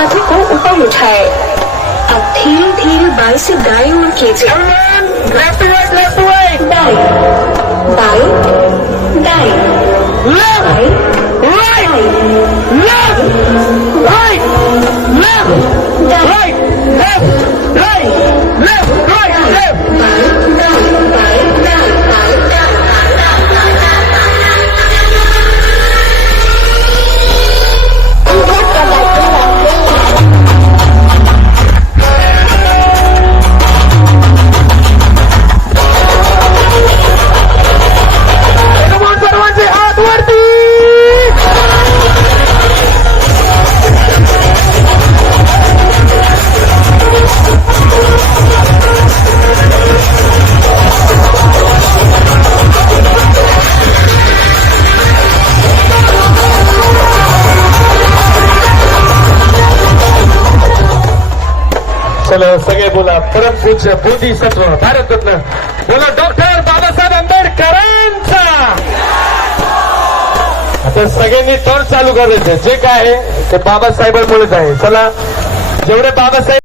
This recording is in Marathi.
हाथों को ऊपर उठाए। अब धीरे धीरे बाएं से दाएं ओर खींचे। लेफ्ट राइट दाएं बाएं दाएं left right right left right left right left right left सर्वांचे हात वरती चलो सगळे बोला. परमपूज्य बोधिसत्व भारतरत्न बोला डॉक्टर बाबासाहेब आंबेडकरांचा. आता सगळ्यांनी तोंड चालू करायचं. जे काय आहे ते बाबासाहेबांमुळेच आहे. चला जेवढे बाबासाहेब